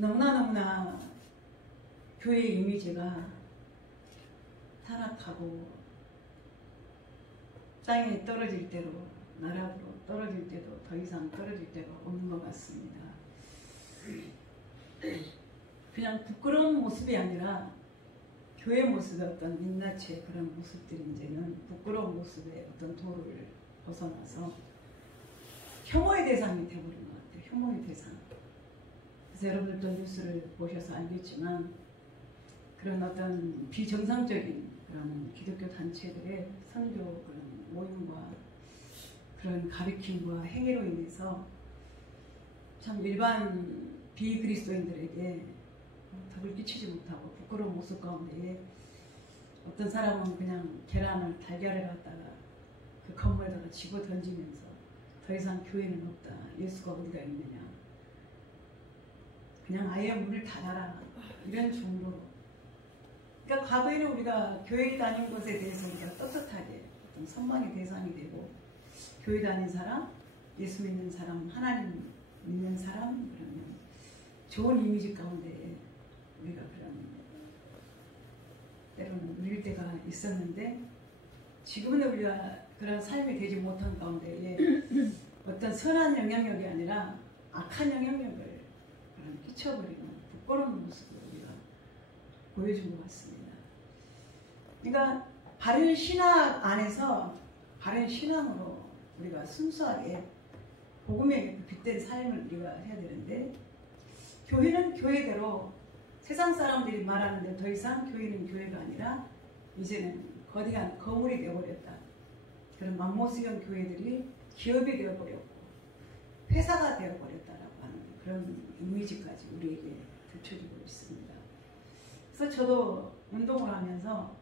너무나 교회의 이미지가 타락하고 땅에 떨어질 대로, 나락으로 떨어질 때도 더 이상 떨어질 때가 없는 것 같습니다. 그냥 부끄러운 모습이 아니라 교회 모습의 어떤 민낯의 그런 모습들이 이제는 부끄러운 모습의 어떤 도를 벗어나서 혐오의 대상이 되어버린 것 같아요. 혐오의 대상. 그래서 여러분들도 뉴스를 보셔서 알겠지만 그런 어떤 비정상적인 그런 기독교 단체들의 선교 그런 모임과 그런 가르침과 행위로 인해서 참 일반 비그리스도인들에게 덕을 끼치지 못하고 부끄러운 모습 가운데에 어떤 사람은 그냥 달걀을 갖다가 그 건물에다가 집어 던지면서 더 이상 교회는 없다. 예수가 어디가 있느냐. 그냥 아예 문을 닫아라. 이런 정도로. 그러니까 과거에는 우리가 교회 다닌 것에 대해서 우리가 떳떳하게 어떤 선망의 대상이 되고 교회 다닌 사람, 예수 믿는 사람, 하나님 믿는 사람 그러면 좋은 이미지 가운데 우리가 그런 때로는 누릴 때가 있었는데 지금은 우리가 그런 삶이 되지 못한 가운데에 어떤 선한 영향력이 아니라 악한 영향력을 끼쳐버리는 부끄러운 모습을 우리가 보여준 것 같습니다. 그러니까 바른 신학 안에서 바른 신앙으로 우리가 순수하게 복음에 빗댄 삶을 우리가 해야 되는데 교회는 교회대로 세상 사람들이 말하는데 더 이상 교회는 교회가 아니라 이제는 거대한 거물이 되어버렸다. 그런 맘모스형 교회들이 기업이 되어버렸고 회사가 되어버렸다라고 하는 그런 이미지까지 우리에게 들춰지고 있습니다. 그래서 저도 운동을 하면서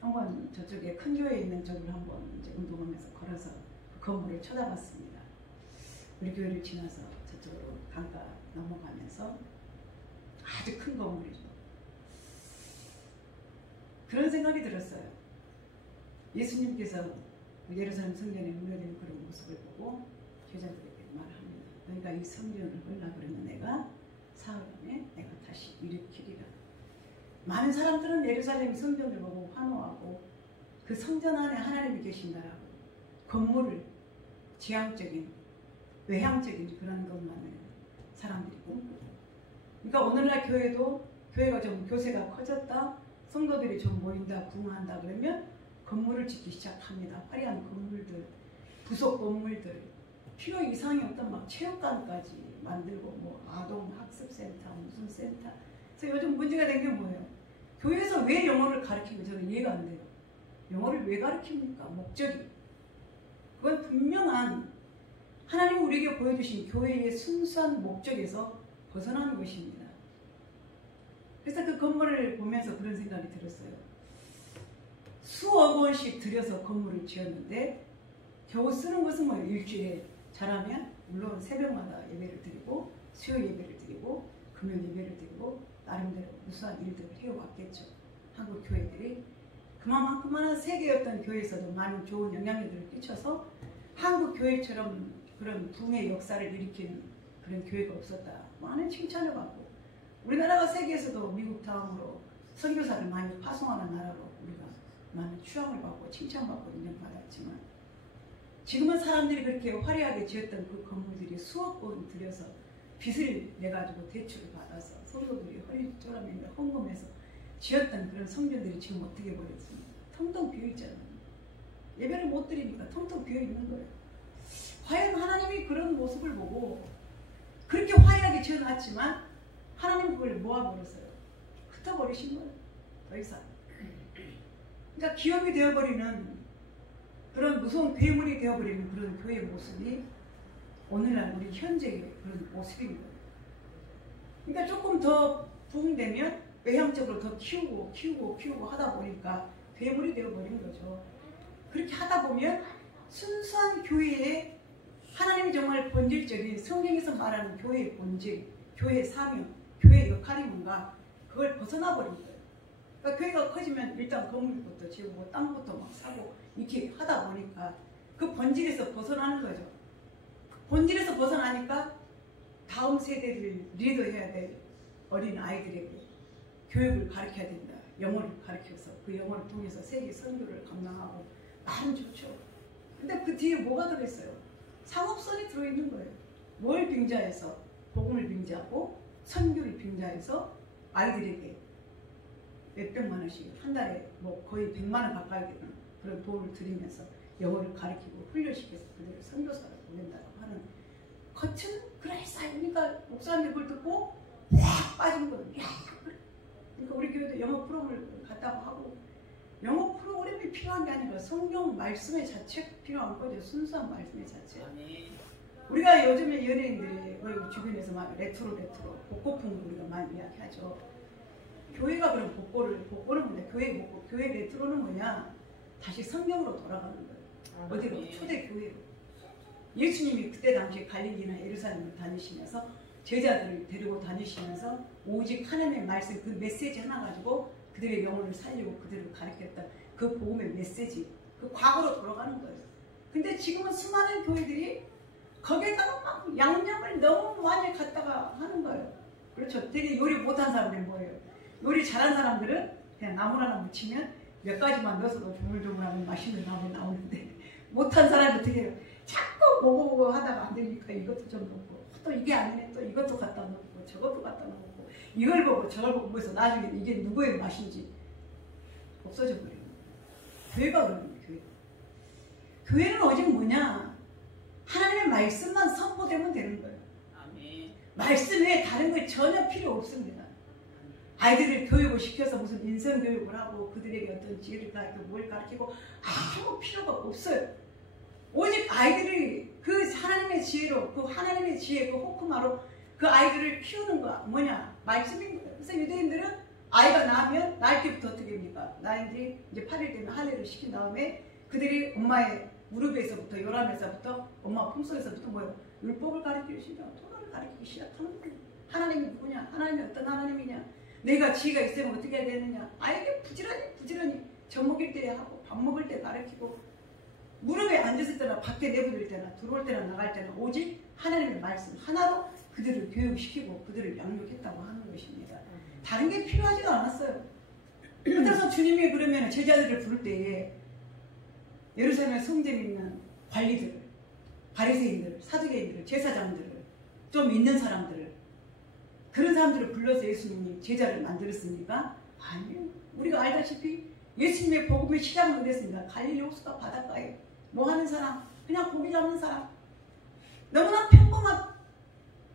한번 저쪽에 큰 교회에 있는 쪽으로 한번 이제 운동하면서 걸어서 그 건물을 쳐다봤습니다. 우리 교회를 지나서 저쪽으로 강가 넘어가면서 아주 큰 건물이죠. 그런 생각이 들었어요. 예수님께서 예루살렘 성전에 무너진 그런 모습을 보고 제자들에게 말합니다. 너희가 이 성전을 올라 그러면 내가 사흘 안에 내가 다시 일으키리라. 많은 사람들은 예루살렘 성전을 보고 환호하고 그 성전 안에 하나님이 계신다라고 건물을 지향적인 외향적인 그런 것만을 사람들이 꿈꾸고 그러니까 오늘날 교회도 교회가 좀 교세가 커졌다 성도들이 좀 모인다 부흥한다 그러면 건물을 짓기 시작합니다. 화려한 건물들 부속 건물들 필요 이상의 어떤 막 체육관까지 만들고 뭐 아동 학습센터 무슨 센터. 그래서 요즘 문제가 된 게 뭐예요? 교회에서 왜 영어를 가르치고 저는 이해가 안 돼요. 영어를 왜 가르칩니까? 목적이. 그건 분명한 하나님이 우리에게 보여주신 교회의 순수한 목적에서 벗어나는 것입니다. 그래서 그 건물을 보면서 그런 생각이 들었어요. 수억 원씩 들여서 건물을 지었는데 겨우 쓰는 것은 뭐예요? 일주일에 잘하면 물론 새벽마다 예배를 드리고 수요 예배를 드리고 금요 예배를 드리고 나름대로 무수한 일들을 해왔겠죠. 한국 교회들이 그만한 세계였던 교회에서도 많은 좋은 영향력을 끼쳐서 한국 교회처럼 그런 붕의 역사를 일으키는 그런 교회가 없었다. 많은 칭찬을 받고 우리나라가 세계에서도 미국 다음으로 선교사를 많이 파송하는 나라로 우리가 많은 추앙을 받고 칭찬받고 인정받았지만 지금은 사람들이 그렇게 화려하게 지었던 그 건물들이 수억 원 들여서 빚을 내가지고 대출을 받아서 성도들이 허리 쪼라매며 헌금해서 지었던 그런 성전들이 지금 어떻게 버렸습니까? 텅텅 비어있잖아요. 예배를 못 드리니까 텅텅 비어있는 거예요. 과연 하나님이 그런 모습을 보고 그렇게 화려하게 지어놨지만 하나님 그걸 모아버렸어요. 흩어버리신 거예요. 더 이상. 그러니까 기업이 되어버리는 그런 무서운 괴물이 되어버리는 그런 교회의 모습이 오늘날 우리 현재의 그런 모습입니다. 그러니까 조금 더 부흥되면 외향적으로 더 키우고 하다 보니까 괴물이 되어버린 거죠. 그렇게 하다 보면 순수한 교회에 하나님이 정말 본질적인 성경에서 말하는 교회의 본질, 교회의 사명, 교회의 역할이 뭔가 그걸 벗어나 버린 거예요. 그러니까 교회가 커지면 일단 건물부터 지우고 땅부터 막 사고 이렇게 하다 보니까 그 본질에서 벗어나는 거죠. 본질에서 벗어나니까 다음 세대를 리더해야 될 어린 아이들에게 교육을 가르쳐야 된다. 영어를 가르쳐서 그 영어를 통해서 세계 선교를 감당하고 나름 좋죠. 근데 그 뒤에 뭐가 들어있어요? 상업선이 들어있는 거예요. 뭘 빙자해서 복음을 빙자하고 선교를 빙자해서 아이들에게 몇백만 원씩 한 달에 뭐 거의 100만 원 가까이 되는 그런 돈을 들이면서 영어를 가르치고 훈련시켜서 그들을 선교사로 보낸다고 하는 거친 그럴싸하니까 목사님들 그걸 듣고 확 빠진 거예요. 야, 그러니까 우리 교회도 영어 프로그램을 갖다고 하고 영어 프로그램이 필요한 게 아니라 성경 말씀의 자체가 필요한 거죠. 순수한 말씀의 자체. 우리가 요즘에 연예인들이 우리 주변에서 막 레트로 복고풍 우리가 많이 이야기하죠. 교회가 그럼 복고는 뭐냐? 교회 복고, 교회 레트로는 뭐냐? 다시 성경으로 돌아가는 거예요. 어디로? 초대교회로. 예수님이 그때 당시에 갈릴리나 예루살렘을 다니시면서 제자들을 데리고 다니시면서 오직 하나님의 말씀 그 메시지 하나 가지고 그들의 영혼을 살리고 그들을 가르쳤다. 그 복음의 메시지, 그 과거로 돌아가는 거예요. 근데 지금은 수많은 교회들이 거기에다가 막 양념을 너무 많이 갖다가 하는 거예요. 그렇죠. 되게 요리 못한 사람들이 뭐예요? 요리 잘한 사람들은 그냥 나물 하나 묻히면 몇 가지만 넣어서도 조물조물하면 맛있는 나물이 나오는데 못한 사람이 어떻게 해요? 자꾸 보고 하다가 안 되니까 이것도 좀 넣고 또 이게 아니네 또 이것도 갖다 넣고 저것도 갖다 넣고 이걸 보고 저걸 보고 해서 나중에 이게 누구의 맛인지 없어져 버려요. 교회가 그러는 거예요. 교회는 오직 뭐냐? 하나님의 말씀만 선포되면 되는 거예요. 아멘. 말씀 외에 다른 거 전혀 필요 없습니다. 아이들을 교육을 시켜서 무슨 인성교육을 하고 그들에게 어떤 지혜를 가르치고 뭘 가르치고 아무 필요가 없어요. 오직 아이들이 그 하나님의 지혜로 그 하나님의 지혜 그 호크마로 그 아이들을 키우는 거 뭐냐? 말씀인 거예요. 그래서 유대인들은 아이가 낳으면 낳을 때부터 어떻게 됩니까? 낳은지 이제 8일 되면 할례를 시킨 다음에 그들이 엄마의 무릎에서부터 요람에서부터 엄마 품속에서부터 뭐예요? 율법을 가르치기 시작, 토라를 가르치기 시작하는 거예요. 하나님이 누구냐? 하나님이 어떤 하나님이냐? 내가 지혜가 있으면 어떻게 해야 되느냐? 아이에게 부지런히 젖 먹일 때 하고 밥 먹을 때 가르치고 무릎에 앉았을 때나 밖에 내보낼 때나 들어올 때나 나갈 때나 오직 하나님의 말씀 하나로 그들을 교육시키고 그들을 양육했다고 하는 것입니다. 다른 게 필요하지도 않았어요. 그래서 주님이 그러면 제자들을 부를 때에 예루살렘 성전에 있는 관리들, 바리새인들, 사두개인들, 제사장들을 좀 있는 사람들을 그런 사람들을 불러서 예수님이 제자를 만들었습니까? 아니요. 우리가 알다시피 예수님의 복음의 시작은 어디였습니까? 갈릴리 호수가 바닷가에 뭐 하는 사람? 그냥 고기 잡는 사람. 너무나 평범한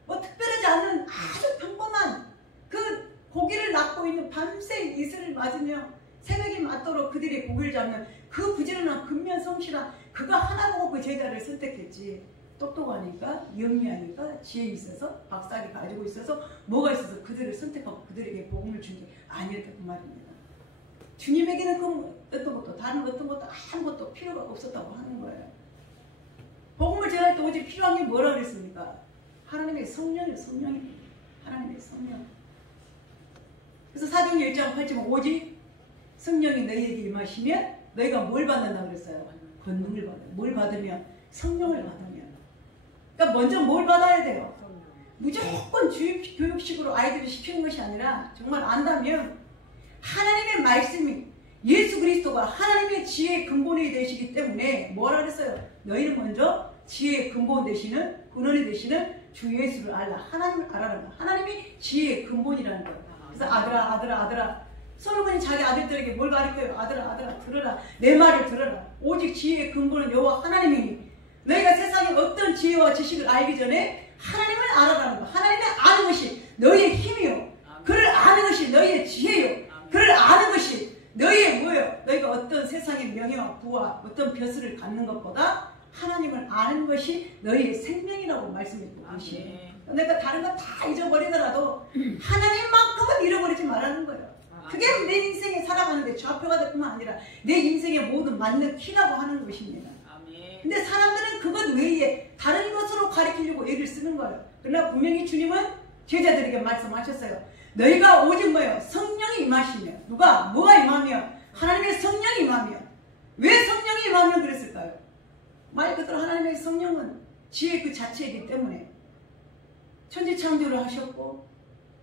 뭐 특별하지 않은 아주 평범한 그 고기를 낚고 있는 밤새 이슬을 맞으며 새벽이 맞도록 그들이 고기를 잡는 그 부지런한 근면 성실한 그가 하나 보고 그 제자를 선택했지. 똑똑하니까 영리하니까 지혜 있어서 박사학위 가지고 있어서 뭐가 있어서 그들을 선택하고 그들에게 복음을 준 게 아니었다 그 말입니다. 주님에게는 그 어떤 것도 다른 어떤 것도 아무것도 필요가 없었다고 하는 거예요. 복음을 전할 때 오직 필요한 게 뭐라 그랬습니까? 하나님의 성령이에요. 성령입니다. 하나님의 성령. 그래서 사도행 1장 8절 오직 성령이 너희에게 임하시면 너희가 뭘 받는다고 그랬어요? 권능을 받아요. 뭘 받으면? 성령을 받으면. 그러니까 먼저 뭘 받아야 돼요? 무조건 주입 교육식으로 아이들을 시키는 것이 아니라 정말 안다면 하나님의 말씀이 예수 그리스도가 하나님의 지혜의 근본이 되시기 때문에 뭐라 그랬어요? 너희는 먼저 지혜의 근본 되시는 근원이 되시는 주 예수를 알라. 하나님을 알아라. 하나님이 지혜의 근본이라는 거예요. 그래서 아들아 솔로몬이 자기 아들들에게 뭘 가르쳐요? 아들아 들어라. 내 말을 들어라. 오직 지혜의 근본은 여호와 하나님이니 너희가 세상의 어떤 지혜와 지식을 알기 전에 하나님을 알아라는 거. 하나님을 아는 것이 너희의 힘이요. 그를 아는 것이 너희의 지혜요. 그를 아는 것이 너희의 뭐예요? 너희가 어떤 세상의 명예와 부와 어떤 벼슬을 갖는 것보다 하나님을 아는 것이 너희의 생명이라고 말씀해 주고 계시에요. 내가 다른 거 다 잊어버리더라도 하나님만큼은 잃어버리지 말라는 거예요. 그게 내 인생에 살아가는데 좌표가 될 뿐만 아니라 내 인생의 모든 맞는 키라고 하는 것입니다. 근데 그것 외에 다른 것으로 가리키려고 애를 쓰는 거예요. 그러나 분명히 주님은 제자들에게 말씀하셨어요. 너희가 오직 뭐예요? 성령이 임하시며. 누가? 뭐가 임하며? 하나님의 성령이 임하며. 왜 성령이 임하며 그랬을까요? 말 그대로 하나님의 성령은 지혜 그 자체이기 때문에 천지창조를 하셨고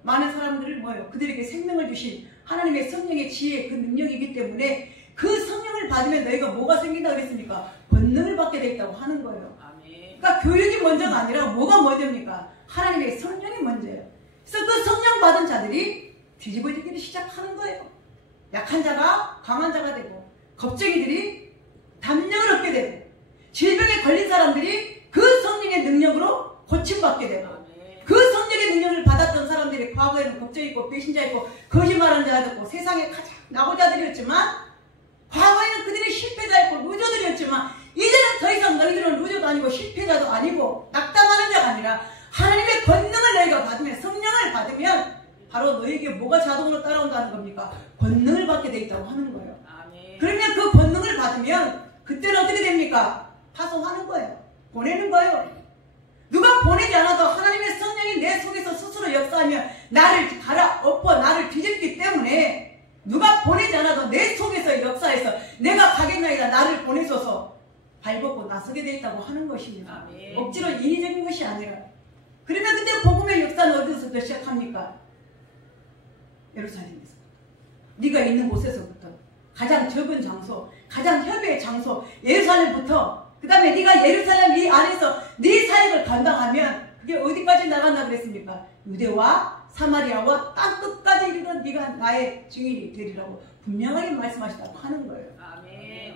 많은 사람들을 뭐예요? 그들에게 생명을 주신 하나님의 성령의 지혜 그 능력이기 때문에 그 성령을 받으면 너희가 뭐가 생긴다 그랬습니까? 권능을 받게 되겠다고 하는 거예요. 그러니까 교육이 먼저가 아니라 뭐가 먼저입니까? 하나님의 성령이 먼저예요. 그래서 그 성령 받은 자들이 뒤집어지기를 시작하는 거예요. 약한 자가 강한 자가 되고 겁쟁이들이 담력을 얻게 되고 질병에 걸린 사람들이 그 성령의 능력으로 고침받게 되고 그 성령의 능력을 받았던 사람들이 과거에는 겁쟁이 있고 배신자 있고 거짓말하는 자가 있고 세상에 가장 낙오자들이었지만 과거에는 그들이 실패자였고 루저들이었지만 이제는 더 이상 너희들은 루저도 아니고 실패자도 아니고 낙담하는 자가 아니라 하나님의 권능을 너희가 받으면 성령을 받으면 바로 너희에게 뭐가 자동으로 따라온다는 겁니까? 권능을 받게 돼 있다고 하는 거예요. 그러면 그 권능을 받으면 그때는 어떻게 됩니까? 파송하는 거예요. 보내는 거예요. 누가 보내지 않아도 하나님의 성령이 내 속에서 스스로 역사하며 나를 갈아엎어 나를 뒤집기 때문에 누가 보내지 않아도 내 속에서 역사해서 내가 가겠나이다 나를 보내소서 발벗고 나서게 돼 있다고 하는 것입니다. 억지로 인위적인 것이 아니라. 그러면 그때 복음의 역사는 어디서부터 시작합니까? 예루살렘에서. 네가 있는 곳에서부터 가장 적은 장소, 가장 협의의 장소 예루살렘부터 그 다음에 네가 예루살렘 이 안에서 네 사역을 감당하면 그게 어디까지 나간다 그랬습니까? 유대와 사마리아와 땅끝까지 이르는 네가 나의 증인이 되리라고 분명하게 말씀하시다고 하는 거예요.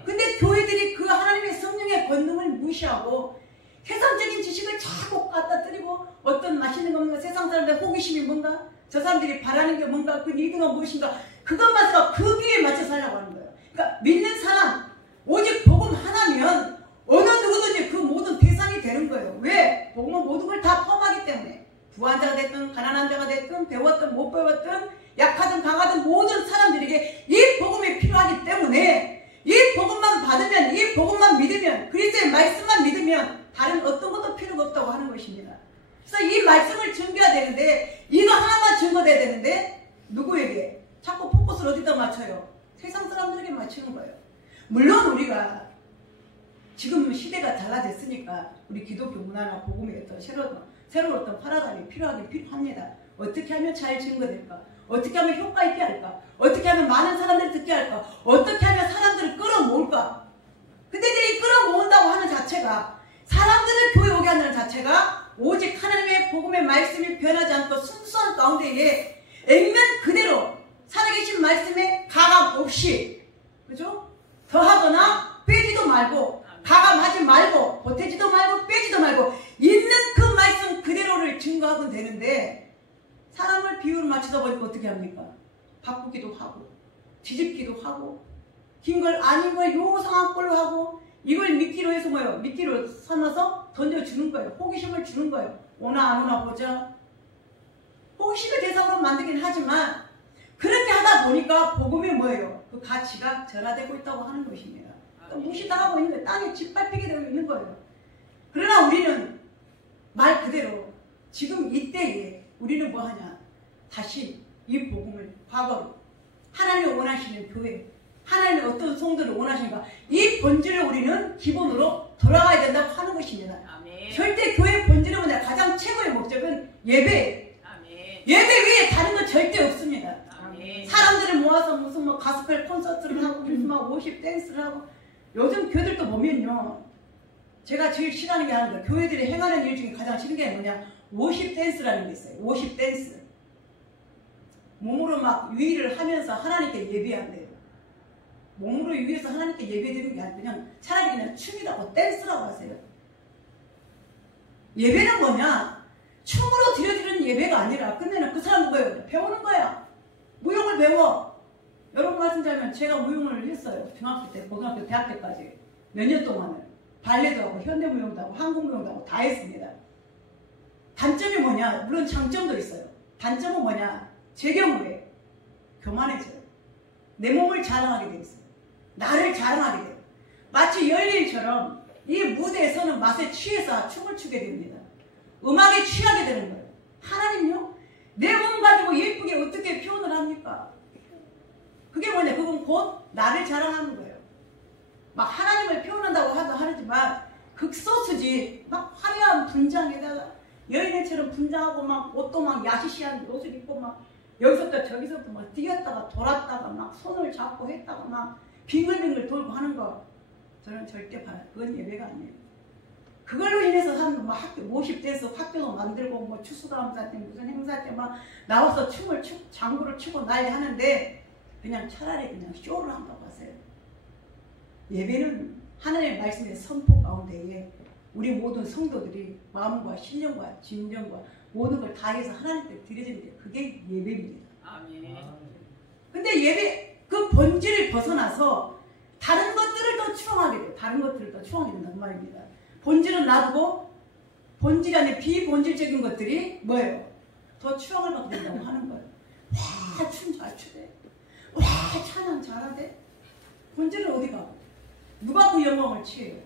근데 교회들이 그 하나님의 성령의 권능을 무시하고 세상적인 지식을 자꾸 갖다 드리고 어떤 맛있는 거 뭔가 세상 사람들의 호기심이 뭔가 저 사람들이 바라는 게 뭔가 그 리드가 무엇인가 그것만 써 그 귀에 맞춰 살려고 하는 거예요. 그러니까 믿는 사람 오직 복음 하나면 어느 누구든지 그 모든 대상이 되는 거예요. 왜? 복음은 모든 걸 다 포함하기 때문에 부한 자가 됐든 가난한 자가 됐든 배웠든 못 배웠든 약하든 강하든 모든 사람들에게 이 복음이 필요하기 때문에 이 복음만 받으면 이 복음만 믿으면 그리스도의 말씀만 믿으면 다른 어떤 것도 필요가 없다고 하는 것입니다. 그래서 이 말씀을 증거해야 되는데 이거 하나만 증거돼야 되는데 누구에게? 자꾸 포커스를 어디다 맞춰요? 세상 사람들에게 맞추는 거예요. 물론 우리가 지금 시대가 달라졌으니까 우리 기독교 문화나 복음의 어떤 새로운 어떤 파라다임이 필요합니다. 어떻게 하면 잘 증거될까? 어떻게 하면 효과 있게 할까? 어떻게 하면 많은 사람들이 듣게 할까? 어떻게 하면 사람들을 끌어모을까? 근데 이제 이 끌어모은다고 하는 자체가 사람들을 교회 오게 하는 자체가 오직 하나님의 복음의 말씀이 변하지 않고 순수한 가운데에 액면 그대로 살아계신 말씀에 가감 없이 그죠? 더하거나 빼지도 말고 가감하지 말고 보태지도 말고 빼지도 말고 있는 그 말씀 그대로를 증거하면 되는데 사람을 비유를 맞추다 보니까 어떻게 합니까? 바꾸기도 하고 뒤집기도 하고 긴 걸 아닌 걸 요상한 걸로 하고 이걸 미끼로 해서 뭐예요? 미끼로 삼아서 던져주는 거예요. 호기심을 주는 거예요. 오나 안 오나 보자. 호기심의 대상으로 만들긴 하지만 그렇게 하다 보니까 복음이 뭐예요? 그 가치가 절하되고 있다고 하는 것입니다. 무시당하고 있는 거예요. 땅에 짓밟히게 되고 있는 거예요. 그러나 우리는 말 그대로 지금 이때에 우리는 뭐 하냐? 다시 이 복음을 과거로 하나님이 원하시는 교회 하나님의 어떤 성도를 원하시는가 이 본질을 우리는 기본으로 돌아가야 된다고 하는 것입니다. 아멘. 절대 교회의 본질은 뭐냐? 가장 최고의 목적은 예배예요. 예배 외에 다른 건 절대 없습니다. 아멘. 사람들을 모아서 무슨 뭐 가스펠 콘서트를 하고 무슨 막 워십 댄스를 하고 요즘 교회들도 보면요. 제가 제일 싫어하는 게 하는 거예요. 교회들이 행하는 일 중에 가장 싫은 게 뭐냐? 워십 댄스라는 게 있어요. 워십 댄스. 몸으로 막 유의를 하면서 하나님께 예배한대요. 몸으로 유의해서 하나님께 예배드리는 게 아니라 그냥 차라리 그냥 춤이라고 댄스라고 하세요. 예배는 뭐냐? 춤으로 드려지는 예배가 아니라 끝내는 그 사람은 뭐예요? 배우는 거야. 무용을 배워. 여러분 말씀 드리면 제가 무용을 했어요. 중학교 때, 고등학교, 대학 때까지 몇 년 동안을 발레도 하고 현대무용도 하고 한국무용도 하고 다 했습니다. 단점이 뭐냐? 물론 장점도 있어요. 단점은 뭐냐? 제 경우에 교만해져요. 내 몸을 자랑하게 돼 있어요. 나를 자랑하게 돼요. 마치 열일처럼 이 무대에서는 맛에 취해서 춤을 추게 됩니다. 음악에 취하게 되는 거예요. 하나님요? 내 몸 가지고 예쁘게 어떻게 표현을 합니까? 그게 뭐냐? 그건 곧 나를 자랑하는 거예요. 막 하나님을 표현한다고 하지만 극소수지. 막 화려한 분장에다가 여인처럼 분장하고 막 옷도 막 야시시한 옷을 입고 막 여기서부터 저기서부터 막 뛰었다가 돌았다가 막 손을 잡고 했다가 막 빙글빙글 돌고 하는 거 저는 절대 봐요. 그건 예배가 아니에요. 그걸로 인해서 사람들 막 학교 50대에서 학교도 만들고 뭐 추수감사 때 무슨 행사 때 막 나와서 춤을 장구를 추고 난리 하는데 그냥 차라리 그냥 쇼를 한다고 하세요. 예배는 하나님의 말씀의 선포 가운데에 우리 모든 성도들이 마음과 신령과 진정과 모든 걸 다해서 하나님께 드려지는 게 그게 예배입니다. 아멘. 근데 예배 그 본질을 벗어나서 다른 것들을 더 추앙하게 돼요. 다른 것들을 더 추앙하게 된다는 말입니다. 본질은 놔두고 본질 안에 비본질적인 것들이 뭐예요? 더 추앙을 받게 된다고 하는 거예요. 와, 춤 잘 추대. 와, 찬양 잘하대. 본질은 어디가? 누가 그 영광을 취해요?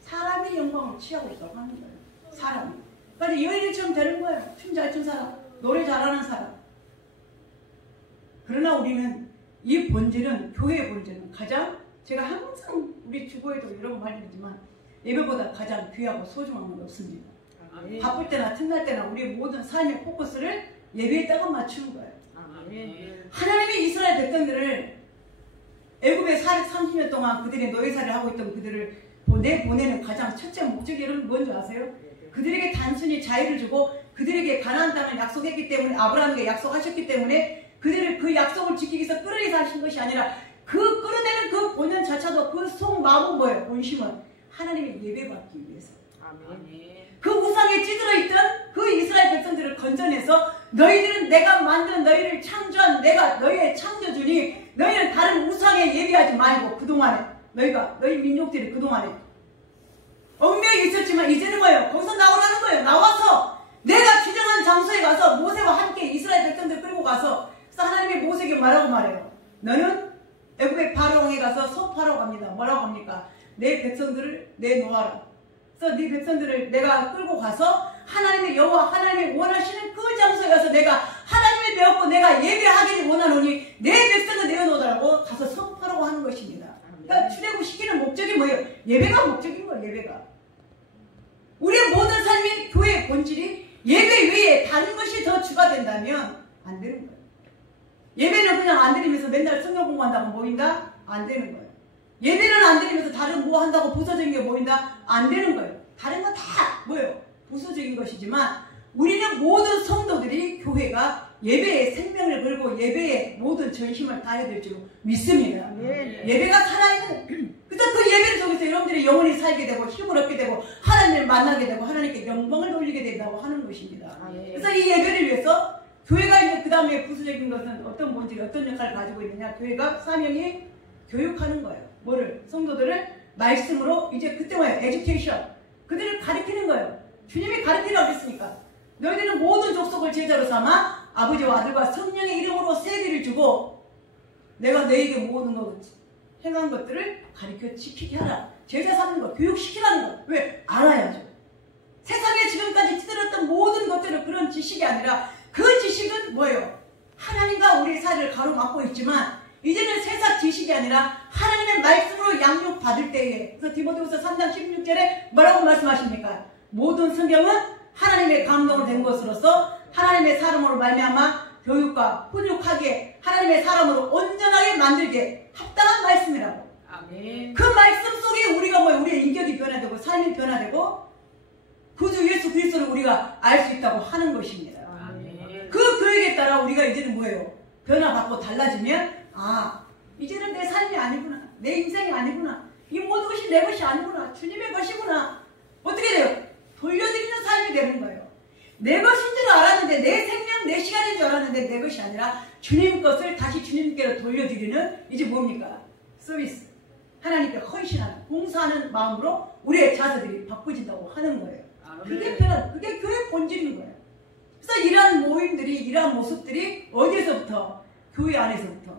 사람이 영광을 취하고 있다고 하는 거예요. 사람이. 그러니까 여인처럼 되는 거예요. 춤 잘 춘 사람, 노래 잘하는 사람. 그러나 우리는 이 본질은, 교회의 본질은 가장, 제가 항상 우리 주보에도 여러 번 말씀드리지만 예배보다 가장 귀하고 소중한 건 없습니다. 아멘. 바쁠 때나 틈날 때나 우리 모든 삶의 포커스를 예배에다가 맞추는 거예요. 아멘. 하나님이 이스라엘 백성들을 애굽에 430년 동안 그들의 노예살이를 하고 있던 그들을 보내는 가장 첫째 목적이 여러분 뭔지 아세요? 그들에게 단순히 자유를 주고 그들에게 가나안 땅을 약속했기 때문에 아브라함에게 약속하셨기 때문에 그들을 그 약속을 지키기 위해서 끌어내서 하신 것이 아니라 그 끌어내는 그 본연 자체도 그 속마음은 뭐예요? 본심은 하나님의 예배받기 위해서. 아멘. 그 우상에 찌들어 있던 그 이스라엘 백성들을 건져내서 너희들은 내가 만든 너희를 창조한 내가 너희의 창조주니 너희는 다른 우상에 예배하지 말고 그동안에 너희 민족들이 그동안에 얽매여 있었지만 이제는 뭐예요? 거기서 나오라는 거예요. 나와서 내가 지정한 장소에 가서 모세와 함께 이스라엘 백성들 끌고 가서 그래서 하나님이 모세에게 말해요. 너는 애굽의 바로왕에 가서 서파라고 합니다. 뭐라고 합니까? 내 백성들을 내놓아라. 그래서 네 백성들을 내가 끌고 가서 하나님의 여호와 하나님이 원하시는 그 장소에 가서 내가 하나님을 배웠고 내가 예배하기를 원하노니 내 백성을 내어놓으라고 가서 선포하라고 하는 것입니다. 그러니까 출애굽시키는 목적이 뭐예요? 예배가 목적인 거예요. 예배가. 우리의 모든 삶이 교회의 본질이 예배 외에 다른 것이 더 주가 된다면 안 되는 거예요. 예배는 그냥 안 드리면서 맨날 성경 공부한다고 모인다? 안 되는 거예요. 예배는 안 드리면서 다른 뭐 한다고 부서적인 게 보인다? 안 되는 거예요. 다른 건 다 뭐예요? 부수적인 것이지만 우리는 모든 성도들이 교회가 예배에 생명을 걸고 예배에 모든 전심을 다해야 될 줄 믿습니다. 예배가 살아있는 그래서 그 예배를 통해서 여러분들이 영혼이 살게 되고 힘을 얻게 되고 하나님을 만나게 되고 하나님께 영광을 돌리게 된다고 하는 것입니다. 그래서 이 예배를 위해서 교회가 이제 그 다음에 부수적인 것은 어떤 본질이 어떤 역할을 가지고 있느냐? 교회가 사명이 교육하는 거예요. 뭐를? 성도들을 말씀으로 이제 그때 뭐예요? 에듀케이션. 그들을 가르치는 거예요. 주님이 가르치라고 했으니까. 너희들은 모든 족속을 제자로 삼아 아버지와 아들과 성령의 이름으로 세비를 주고 내가 너희에게 모든 것 행한 것들을 가르쳐 지키게 하라. 제자 삼는 거, 교육시키라는 거. 왜? 알아야죠. 세상에 지금까지 찌들었던 모든 것들은 그런 지식이 아니라 그 지식은 뭐예요? 하나님과 우리의 사이를 가로막고 있지만 이제는 세상 지식이 아니라 하나님의 말씀으로 양육받을 때에 그래서 디모데후서 3장 16절에 뭐라고 말씀하십니까? 모든 성경은 하나님의 감동으로 된 것으로서 하나님의 사람으로 말미암아 교육과 훈육하기에 하나님의 사람으로 온전하게 만들게 합당한 말씀이라고. 아멘. 그 말씀 속에 우리가 뭐예요? 우리의 인격이 변화되고 삶이 변화되고 구주 예수 그리스도를 우리가 알 수 있다고 하는 것입니다. 아멘. 그 교육에 따라 우리가 이제는 뭐예요? 변화받고 달라지면 이제는 내 삶이 아니구나. 내 인생이 아니구나. 이 모든 것이 내 것이 아니구나. 주님의 것이구나. 어떻게 돼요? 돌려드리는 삶이 되는 거예요. 내 것인 줄 알았는데 내 생명, 내 시간인 줄 알았는데 내 것이 아니라 주님 것을 다시 주님께로 돌려드리는 이제 뭡니까? 서비스. 하나님께 헌신하는, 봉사하는 마음으로 우리의 자세들이 바꿔진다고 하는 거예요. 그게 교회의 본질인 거예요. 그래서 이러한 모임들이, 이러한 모습들이 어디에서부터? 교회 안에서부터.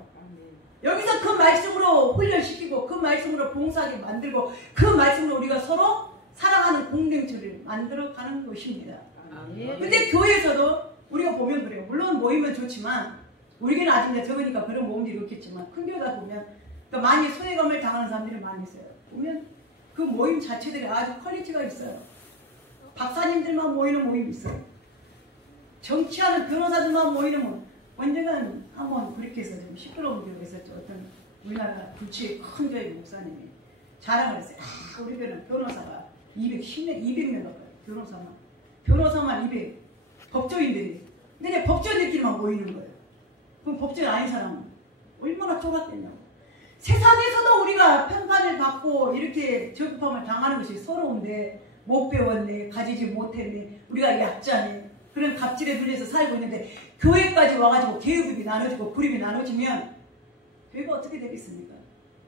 여기서 그 말씀으로 훈련시키고 그 말씀으로 봉사하게 만들고 그 말씀으로 우리가 서로 사랑하는 공동체를 만들어가는 것입니다. 아멘. 근데 교회에서도 우리가 보면 그래요. 물론 모이면 좋지만 우리 교회는 아직 이제 적으니까 그런 모임들이 없겠지만 큰 교회 가서 보면 그러니까 많이 소외감을 당하는 사람들이 많이 있어요. 보면 그 모임 자체들이 아주 퀄리티가 있어요. 박사님들만 모이는 모임이 있어요. 정치하는 변호사들만 모이는 모임. 언젠간 한번 그렇게 해서 좀 시끄러운 교회가 있었죠. 어떤 우리나라 불치의 큰 교회 목사님이 자랑을 했어요. 아, 우리 교회는 변호사가 200명 가까요. 변호사만 200. 법조인들이. 근데 법조인들끼리만 모이는 거예요. 그럼 법조인 아닌 사람은 얼마나 쫄았겠냐고. 세상에서도 우리가 평판을 받고 이렇게 저급함을 당하는 것이 서러운데 못 배웠네, 가지지 못했네, 우리가 약자네, 그런 갑질에 눌려서 살고 있는데 교회까지 와가지고 계급이 나눠지고 그룹이 나눠지면 교회가 어떻게 되겠습니까?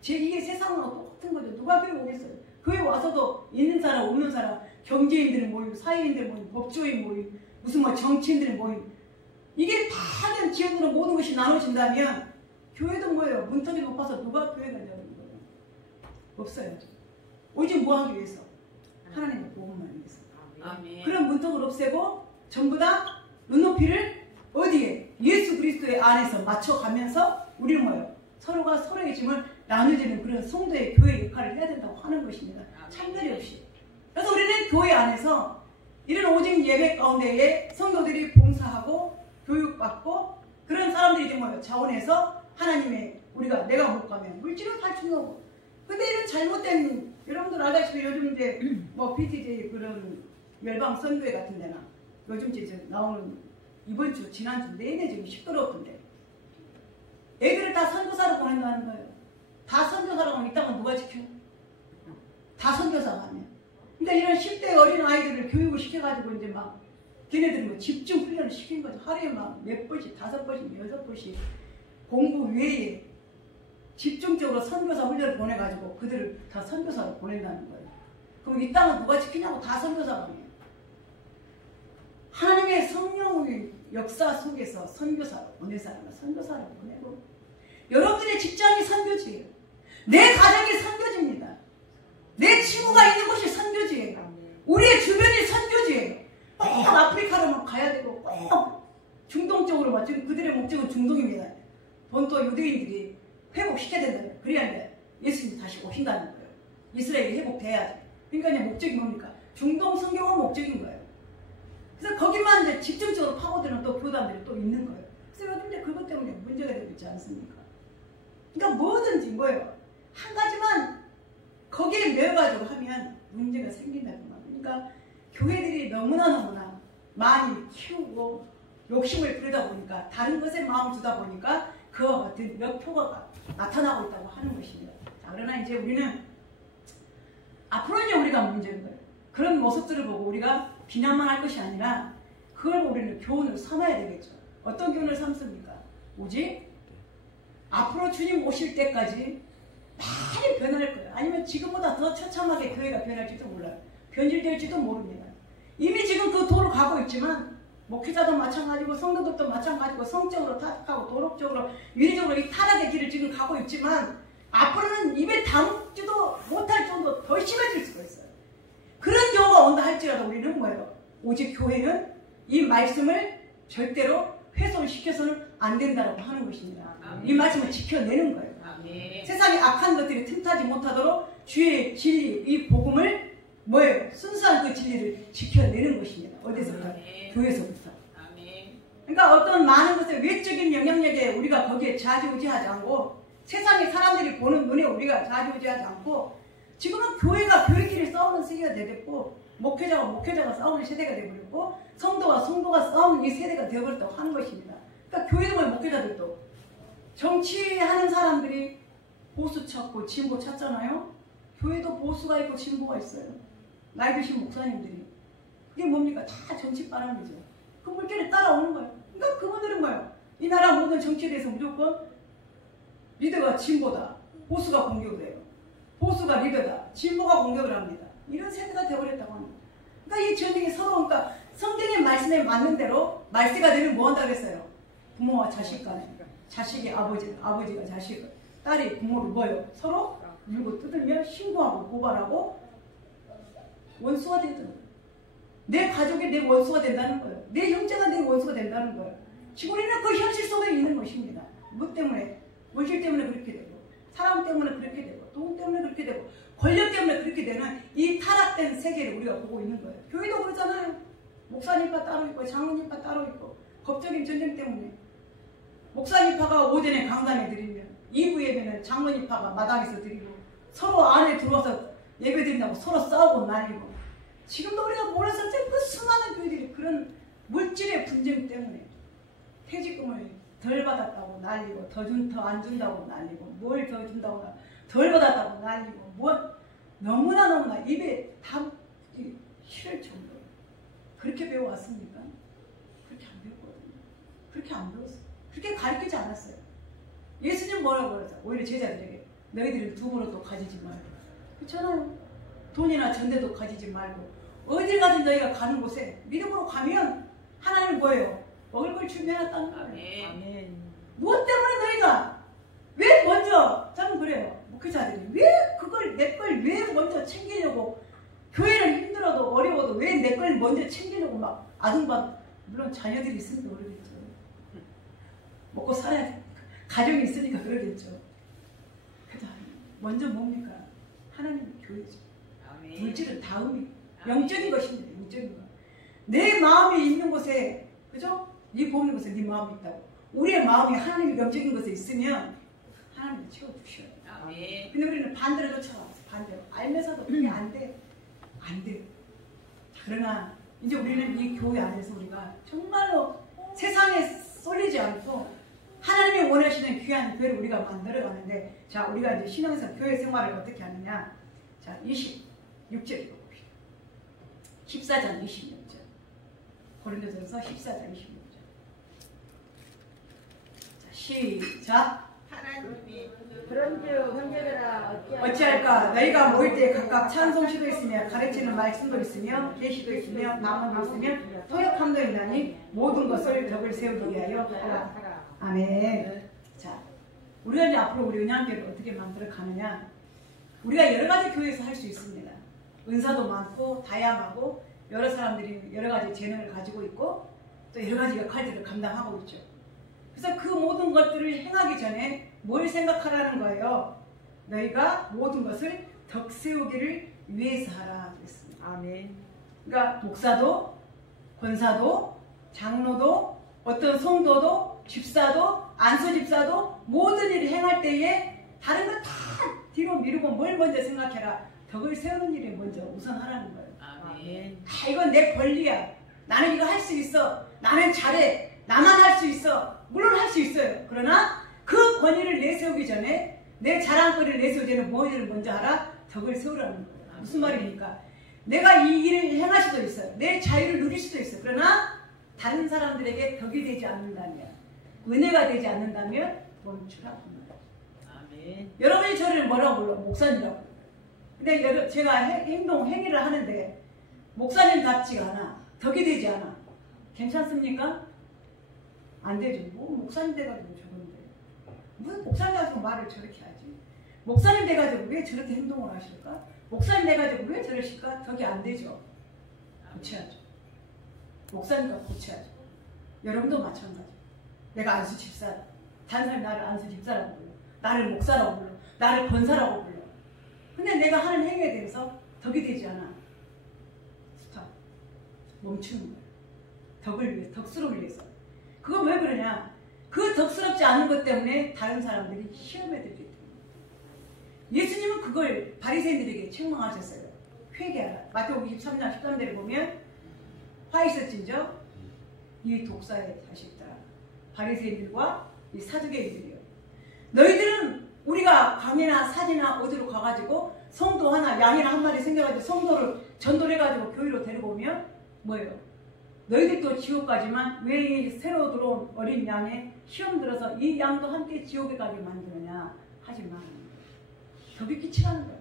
이게 세상하고 똑같은 거죠. 누가 교회 오겠어요? 교회 와서도 있는 사람 없는 사람, 경제인들 모임, 사회인들 모임, 법조인 모임, 무슨 뭐 정치인들 모임, 이게 다른 지역으로 모든 것이 나눠진다면 교회도 뭐예요? 문턱이 높아서 누가 교회 가냐는 거예요. 없어요. 오직 뭐 하기 위해서? 하나님의 복음만 위해서. 아멘. 그런 문턱을 없애고 전부 다 눈높이를 어디에? 예수 그리스도의 안에서 맞춰가면서 우리는 뭐예요? 서로가 서로의 짐을 나누지는 그런 성도의 교회 역할을 해야 된다고 하는 것입니다. 참들이 없이. 그래서 우리는 교회 안에서 이런 오직 예배 가운데에 성도들이 봉사하고 교육받고 그런 사람들이 좀 뭐예요? 자원해서 하나님의 우리가 내가 못 가면 물질은 탈출하고. 근데 이런 잘못된 여러분들 알다시피 요즘 이제 뭐 BTJ 그런 열방 선교회 같은 데나 요즘 이제 나오는 이번 주 지난주 내내 지금 시끄러웠던데 애들을 다 선교사로 보낸다는 거예요. 다 선교사라고 하면 이따가 누가 지켜? 다 선교사가 아니야. 근데 이런 10대 어린 아이들을 교육을 시켜가지고 이제 막 걔네들은 뭐 집중 훈련을 시킨 거죠. 하루에 막 몇 번씩, 5번씩, 6번씩 공부 외에 집중적으로 선교사 훈련을 보내가지고 그들을 다 선교사로 보낸다는 거예요. 그럼 이 땅은 누가 지키냐고. 다 선교사가 아니에요. 하나님의 성령의 역사 속에서 선교사로 보낼 사람은 선교사로 보내고, 여러분들의 직장이 선교지예요. 내 가정이 선교지입니다. 내 친구가 있는 곳이 선교지예요. 우리의 주변이 선교지예요. 꼭 아프리카로만 가야 되고 꼭 중동 쪽으로만. 지금 그들의 목적은 중동입니다. 본토 유대인들이 회복시켜야 된다면, 그래야 이제 예수님이 다시 오신다는 거예요. 이스라엘이 회복돼야지. 그러니까 이제 목적이 뭡니까? 중동 선교가 목적인 거예요. 그래서 거기만 이제 집중적으로 파고드는 또 교단들이 또 있는 거예요. 그래서 요즘 이제 그것 때문에 문제가 되고 있지 않습니까? 그러니까 뭐든지 뭐예요? 한 가지만 거기에 매여가지고 하면 문제가 생긴다고 말이에요. 그러니까 교회들이 너무나 많이 키우고 욕심을 부리다 보니까, 다른 것에 마음을 두다 보니까 그와 같은 역효과가 나타나고 있다고 하는 것입니다. 자, 그러나 이제 우리는 앞으로 이제 우리가 문제인 거예요. 그런 모습들을 보고 우리가 비난만 할 것이 아니라 그걸 우리는 교훈을 삼아야 되겠죠. 어떤 교훈을 삼습니까? 오직 앞으로 주님 오실 때까지 많이 변할 거예요. 아니면 지금보다 더 처참하게 교회가 변할지도 몰라요. 변질될지도 모릅니다. 이미 지금 그 도로 가고 있지만 목회자도 마찬가지고 성도들도 마찬가지고 성적으로 타락하고 도덕적으로 윤리적으로 이 타락의 길을 지금 가고 있지만 앞으로는 입에 담지도 못할 정도 더 심해질 수가 있어요. 그런 경우가 온다 할지라도 우리는 뭐예요? 오직 교회는 이 말씀을 절대로 훼손시켜서는 안 된다고 하는 것입니다. 아멘. 이 말씀을 지켜내는 거예요. 아멘. 세상에 악한 것들이 틈타지 못하도록 주의 진리, 이 복음을 뭐예요? 순수한 그 진리를 지켜내는 것입니다. 어디서부터? 아멘. 교회에서부터. 아멘. 그러니까 어떤 많은 것의 외적인 영향력에 우리가 거기에 좌지우지하지 않고, 세상의 사람들이 보는 눈에 우리가 좌지우지하지 않고, 지금은 교회가 교회끼리 싸우는 세대가 되겠고, 목회자가 싸우는 세대가 되어버렸고, 성도가 싸우는 이 세대가 되어버렸다고 하는 것입니다. 그러니까 교회도 목회자들도 정치하는 사람들이 보수 찾고 진보 찾잖아요. 교회도 보수가 있고 진보가 있어요. 나이 드신 목사님들이. 그게 뭡니까? 다 정치 바람이죠. 그 물결에 따라오는 거예요. 그러니까 그분들은 뭐예요? 이 나라 모든 정치에 대해서 무조건 리더가 진보다, 보수가 공격을 해요. 보수가 리더다, 진보가 공격을 합니다. 이런 세대가 되어버렸다고 합니다. 그러니까 이 전쟁이 서로, 그러니까 성경의 말씀에 맞는 대로 말세가 되면 뭐 한다고 했어요? 부모와 자식 간에, 자식이 아버지가 자식을, 딸이 부모를 뭐요? 서로 물고 뜯으며 신고하고 고발하고 원수가 되는 거예요. 내 가족이 내 원수가 된다는 거예요. 내 형제가 내 원수가 된다는 거예요. 지금 우리는 그 현실 속에 있는 것입니다. 뭐 때문에? 물질 때문에 그렇게 되고, 사람 때문에 그렇게 되고, 돈 때문에 그렇게 되고, 권력 때문에 그렇게 되는 이 타락된 세계를 우리가 보고 있는 거예요. 교회도 그러잖아요. 목사님파 따로 있고 장로님파 따로 있고, 법적인 전쟁 때문에 목사님파가 오전에 강단에 드리면 2부 예배는 장로님파가 마당에서 드리고, 서로 안에 들어와서 예배 드린다고 서로 싸우고 난리고, 지금도 우리가 몰라서 그 수많은 교회들이 그런 물질의 분쟁 때문에 퇴직금을 덜 받았다고 난리고, 더 안 준다고 난리고, 뭘 더 준다고 덜 받았다고 난리고, 뭐 너무나 입에 다 실을 정도로 그렇게 배워왔습니까? 그렇게 안 배웠거든요. 그렇게 안 배웠어요. 그렇게 가르치지 않았어요. 예수님 뭐라고 그러죠? 오히려 제자들에게 너희들은 두부로도 가지지 말고, 그렇잖아요. 돈이나 전대도 가지지 말고 어딜 가든 너희가 가는 곳에 믿음으로 가면 하나님은 뭐예요? 먹을 걸 준비해놨다는 거예요. 아멘. 무엇 때문에 너희가 왜 먼저, 저는 그래요. 목회자들이 왜 그걸 내 걸 왜 먼저 챙기려고, 교회는 힘들어도 어려워도 왜 내 걸 먼저 챙기려고 막 아둥바둥. 물론 자녀들이 있으니까 그러겠죠. 먹고 살아야 돼. 가정이 있으니까 그러겠죠. 그래도 먼저 뭡니까? 하나님의 교회죠. 아멘. 물질은 다음이 영적인 것입니다. 영적인 것. 내 마음이 있는 곳에, 그죠? 네 보는 곳에 네 마음이 있다고. 우리의 마음이 하나님의 영적인 것에 있으면 하나님이 채워주셔요. 아멘. 근데 우리는 반대로 쫓아왔어. 반대로. 알면서도 그게 안 돼. 안 돼. 그러나 이제 우리는 이 교회 안에서 우리가 정말로 세상에 쏠리지 않고 하나님이 원하시는 귀한 교회를 우리가 만들어가는데, 자, 우리가 이제 신앙에서 교회 생활을 어떻게 하느냐. 자, 26절 읽어봅시다. 14장 26절. 고린도전서 14장 26절. 자, 시작. 하나님이 그런즉 형제들아 어찌할까? 너희가 모일 때 각각 찬송시도 있으며 가르치는 말씀도 있으며 계시도 있으며 나무도 있으며 토역함도 있나니 모든 것을 덕을 세우기 위하여 하라. 아멘. 자, 우리가 이제 앞으로 우리 은양교회를 어떻게 만들어 가느냐. 우리가 여러 가지 교회에서 할 수 있습니다. 은사도 많고 다양하고 여러 사람들이 여러 가지 재능을 가지고 있고 또 여러 가지 역할들을 감당하고 있죠. 그래서 그 모든 것들을 행하기 전에 뭘 생각하라는 거예요? 너희가 모든 것을 덕세우기를 위해서 하라 그랬습니다. 아멘. 그러니까 목사도 권사도 장로도 어떤 성도도 집사도 안수집사도 모든 일을 행할 때에 다른 거 다 뒤로 미루고 뭘 먼저 생각해라. 덕을 세우는 일에 먼저 우선하라는 거예요. 아멘. 아, 이건 내 권리야. 나는 이거 할 수 있어. 나는 잘해. 나만 할 수 있어. 물론 할 수 있어요. 그러나 그 권위를 내세우기 전에 내 자랑거리를 내세우기 전에 무엇을 먼저 하라? 덕을 세우라는 거예요. 무슨 말입니까? 내가 이 일을 행할 수도 있어요. 내 자유를 누릴 수도 있어요. 그러나 다른 사람들에게 덕이 되지 않는다면, 은혜가 되지 않는다면 멈추라. 아멘. 여러분이 저를 뭐라고 불러? 목사님이라고 불러요. 근데 제가 행위를 하는데 목사님답지가 않아. 덕이 되지 않아. 괜찮습니까? 안 되죠. 뭐 목사님 돼가지고 저건데. 무슨 목사님 돼가지고 말을 저렇게 하지? 목사님 돼가지고 왜 저렇게 행동을 하실까? 목사님 돼가지고 왜 저러실까? 덕이 안 되죠. 고쳐야죠. 목사님과 고쳐야죠. 여러분도 마찬가지. 내가 안수 집사다. 다른 사람이 나를 안수 집사라고 불러. 나를 목사라고 불러. 나를 권사라고 불러. 근데 내가 하는 행위에 대해서 덕이 되지 않아. 스탑. 멈추는 거야. 덕을 위해, 덕스러움을 위해서. 그건 왜 그러냐? 그 덕스럽지 않은 것 때문에 다른 사람들이 시험에 들기 때문에. 예수님은 그걸 바리새인들에게 책망하셨어요. 회개하라. 마태복음 23장 13절에 보면 화 있을진저 이 독사의 자식들아. 바리새인들과 이 사두개인들이요. 너희들은 우리가 강이나 산이나 어디로 가가지고 성도 하나, 양이나 한 마리 생겨가지고 성도를 전도를 해가지고 교회로 데리고 오면 뭐예요? 너희들도 지옥 가지만 왜 이 새로 들어온 어린 양에 시험 들어서 이 양도 함께 지옥에 가게 만드느냐 하지 마. 덕이 끼치라는 거야.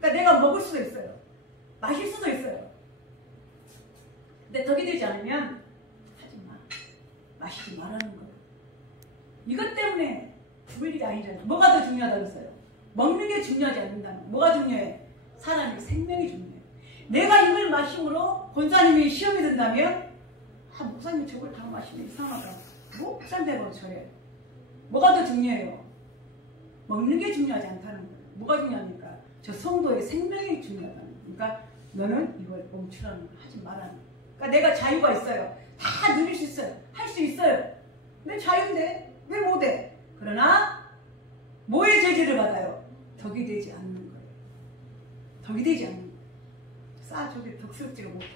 그러니까 내가 먹을 수도 있어요. 마실 수도 있어요. 근데 덕이 되지 않으면 하지 마. 마시지 말라는 거야. 이것 때문에 죽을 일이 아니잖아요. 뭐가 더 중요하다고 했어요? 먹는 게 중요하지 않는다는 거예요. 뭐가 중요해? 사람의 생명이 중요해요. 내가 이걸 마심으로 권사님이 시험이 든다면 목사님 저걸 다 마시면 이상하다. 뭐? 목사님대로 저래. 뭐가 더 중요해요? 먹는 게 중요하지 않다는 거예요. 뭐가 중요합니까? 저 성도의 생명이 중요하다는 거예요. 그러니까 너는 이걸 멈추라는 거 하지 말라는 거예요. 그러니까 내가 자유가 있어요. 다 누릴 수 있어요. 할 수 있어요. 내 자유인데 왜 못해? 그러나 뭐의 제지를 받아요? 덕이 되지 않는 거예요. 덕이 되지 않는 거예요. 저게 덕스럽지가 못하네.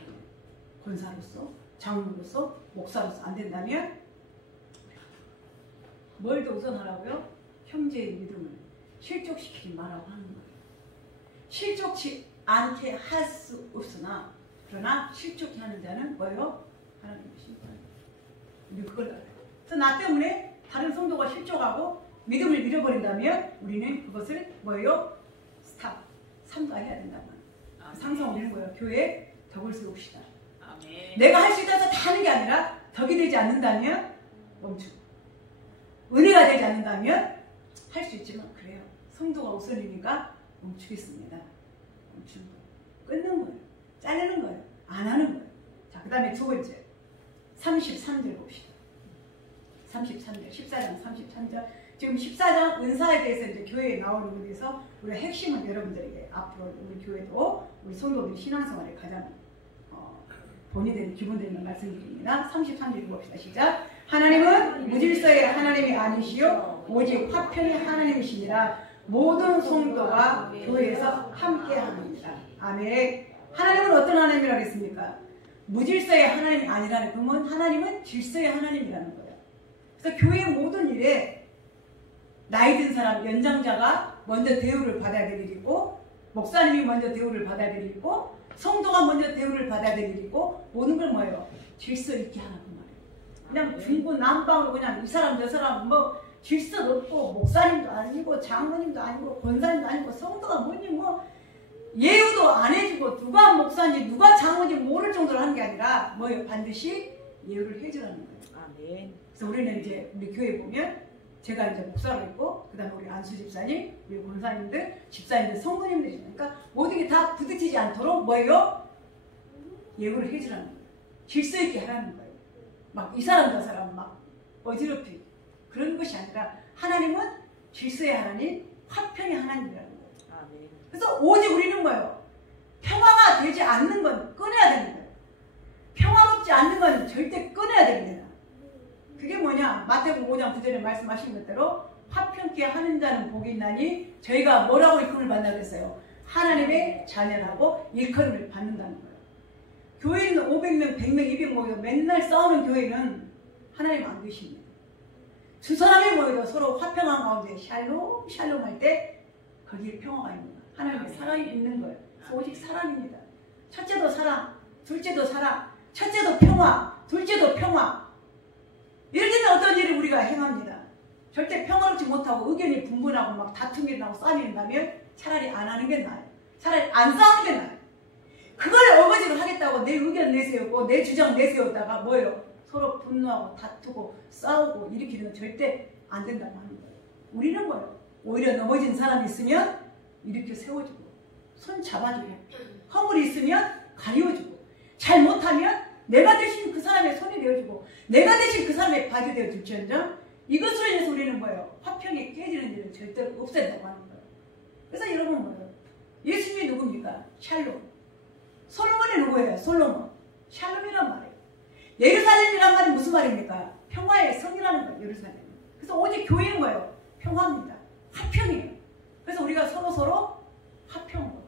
권사로서, 장로로서, 목사로서 안 된다면 뭘 더 우선하라고요? 형제의 믿음을 실족시키지 말라고 하는 거예요. 실족치 않게 할 수 없으나 그러나 실족히 하는 자는 뭐예요? 하나님의 심판이에요. 우리 그걸 알아요. 그래서 나 때문에 다른 성도가 실족하고 믿음을 잃어버린다면 우리는 그것을 뭐예요? 스탑, 삼가해야 된다고 하는 상성 올리는 거예요. 교회에 덕을 세웁시다. 아멘. 내가 할 수 있어서 다 하는 게 아니라 덕이 되지 않는다면 멈추고 은혜가 되지 않는다면 할 수 있지만 그래요. 성도가 우선이니까 멈추겠습니다. 멈추는 거예요. 끊는 거예요. 자르는 거예요. 안 하는 거예요. 자, 그 다음에 두 번째 33절 봅시다. 33절 14장 33절 지금 14장 은사에 대해서 이제 교회에 나오는 것에 대해서 우리가 핵심은 여러분들에게 앞으로 우리 교회도 우리 성도들이 신앙생활에 가장 본이 되는 기본 되는 말씀드립니다. 33절 봅시다. 시작. 하나님은 무질서의 하나님이 아니시요 오직 화평의 하나님이시니라. 모든 성도가 교회에서 함께합니다. 아멘. 하나님은 어떤 하나님이라고 했습니까? 무질서의 하나님이 아니라는 그러면 하나님은 질서의 하나님이라는 거예요. 그래서 교회의 모든 일에 나이 든 사람 연장자가 먼저 대우를 받아야 될 일이고 목사님이 먼저 대우를 받아야 될 일이고 성도가 먼저 대우를 받아야 될 일이고 모든 걸 뭐예요? 질서 있게 하는 그 말이에요. 그냥 중구난방으로 그냥 이 사람 저 사람 뭐 질서 없고 목사님도 아니고 장로님도 아니고 권사님도 아니고 성도가 뭐니 뭐 예우도 안 해주고 누가 목사인지 누가 장로인지 모를 정도로 하는 게 아니라 뭐예요? 반드시 예우를 해주라는 거예요. 아멘. 그래서 우리는 이제 우리 교회 보면 제가 이제 목사로 있고 그 다음에 우리 안수 집사님, 우리 권사님들, 집사님들, 성도님들이잖아요. 그러니까 모든 게 다 부딪히지 않도록 뭐예요? 예우를 해주라는 거예요. 질서 있게 하라는 거예요. 막 이 사람 저 사람 막 어지럽히 그런 것이 아니라 하나님은 질서의 하나님, 화평의 하나님이라는 거예요. 아멘. 그래서 오직 우리는 뭐예요? 평화가 되지 않는 건 끊어야 되는 거예요. 평화롭지 않는 건 절대 끊어야 됩니다. 그게 뭐냐? 마태복음 5장 9절에 말씀하신 것대로 화평케 하는 자는 복이 있나니 저희가 뭐라고 일컬음을 받는다고 했어요? 하나님의 자녀라고 일컬음을 받는다는 거예요. 교회는 500명, 100명, 200명 모여도 맨날 싸우는 교회는 하나님 안 계십니다. 두 사람이 모여도 서로 화평한 가운데 샬롬 샬롬 할 때 거기에 평화가 있는 거예요. 하나님의 사랑이 있는 거예요. 오직 사랑입니다. 첫째도 사랑, 둘째도 사랑, 첫째도 평화, 둘째도 평화. 예를 들면 어떤 일을 우리가 행합니다. 절대 평화롭지 못하고 의견이 분분하고 막 다툼이 일어나고 싸움이 일어나면 차라리 안 하는 게 나아요. 차라리 안 싸우는 게 나아요. 그걸 어거지로 하겠다고 내 의견 내세우고 내 주장 내세우다가 뭐예요? 서로 분노하고 다투고 싸우고 일으키는 건 절대 안 된다고 하는 거예요. 우리는 뭐예요? 오히려 넘어진 사람이 있으면 일으켜 세워주고 손 잡아주고 허물이 있으면 가려주고 잘못하면 내가 대신 그 사람의 손이 되어주고 내가 대신 그 사람의 바지 되어줄지언정 이것으로 인해서 우리는 뭐예요? 화평이 깨지는 일은 절대로 없앤다고 하는 거예요. 그래서 여러분 뭐예요? 예수님이 누굽니까? 샬롬. 솔로몬이 누구예요? 솔로몬. 샬롬이란 말이에요. 예루살렘이란 말이 무슨 말입니까? 평화의 성이라는 거예요. 예루살렘. 그래서 오직 교회는 뭐예요? 평화입니다. 화평이에요. 그래서 우리가 서로 화평으로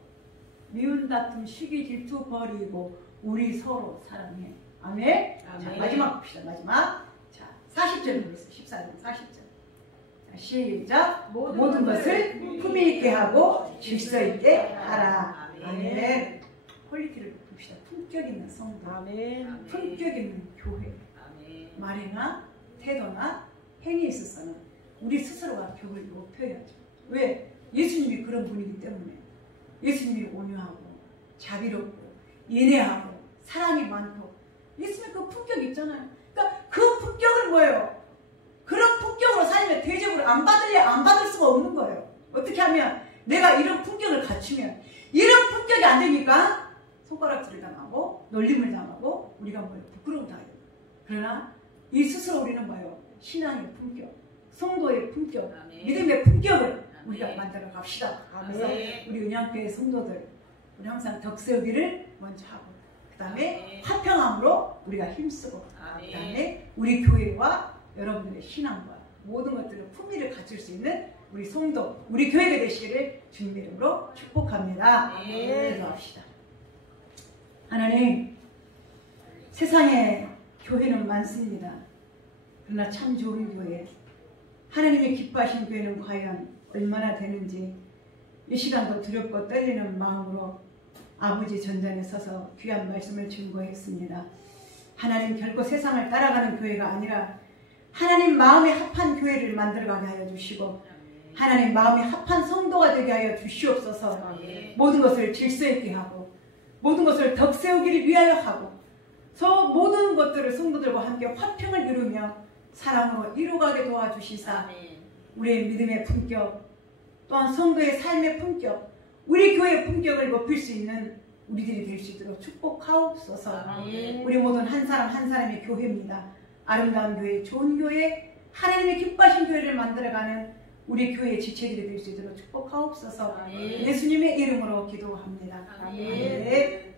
미운 다툼 시기 질투 버리고 우리 서로 사랑해. 아멘. 자, 마지막 봅시다. 마지막. 자, 40절 보겠습니다. 14절 40절. 자, 시작. 모든 것을 품위 있게 하고 질서 있게 하라. 아멘. 퀄리티를 봅시다. 품격 있는 성도. 아멘. 품격 있는 교회. 아멘. 말이나 태도나 행위에 있어서는 우리 스스로가 격을 높여야죠. 왜? 예수님이 그런 분이기 때문에. 예수님이 온유하고 자비롭고 인내하고 사랑이 많고 예수님 그 품격이 있잖아요. 그러니까 그 품격은 뭐예요? 그런 품격으로 살면 하나님의 대접을 안 받을 수가 없는 거예요. 어떻게 하면 내가 이런 품격을 갖추면 이런 품격이 안 되니까 손가락질을 당하고 놀림을 당하고 우리가 뭐예요? 부끄러움 당해요. 그러나 이 스스로 우리는 뭐예요? 신앙의 품격, 성도의 품격, 아멘. 믿음의 품격을 아멘. 우리가 만들어 갑시다. 아멘. 그래서 우리 은양교회 성도들 우리 항상 덕세우기를 먼저 하고 그 다음에 아멘. 화평함으로 우리가 힘쓰고 아멘. 그 다음에 우리 교회와 여러분들의 신앙과 모든 것들을 품위를 갖출 수 있는 우리 성도, 우리 교회가 되시기를 주님의 이름으로 축복합니다. 아멘. 기도합시다. 하나님, 세상에 교회는 많습니다. 그러나 참 좋은 교회, 하나님이 기뻐하신 교회는 과연 얼마나 되는지 이 시간도 두렵고 떨리는 마음으로 아버지 전전에 서서 귀한 말씀을 증거했습니다. 하나님 결코 세상을 따라가는 교회가 아니라 하나님 마음에 합한 교회를 만들어가게 하여 주시고 하나님 마음에 합한 성도가 되게 하여 주시옵소서. 아멘. 모든 것을 질서 있게 하고 모든 것을 덕세우기를 위하여 하고 저 모든 것들을 성도들과 함께 화평을 이루며 사랑으로 이루어가게 도와주시사 아멘. 우리의 믿음의 품격 또한 성도의 삶의 품격 우리 교회의 품격을 높일 수 있는 우리들이 될 수 있도록 축복하옵소서. 아멘. 우리 모든 한 사람 한 사람의 교회입니다. 아름다운 교회, 좋은 교회, 하나님의 기뻐하신 교회를 만들어가는 우리 교회의 지체들이 될 수 있도록 축복하옵소서. 아멘. 예수님의 이름으로 기도합니다. 아멘. 아멘.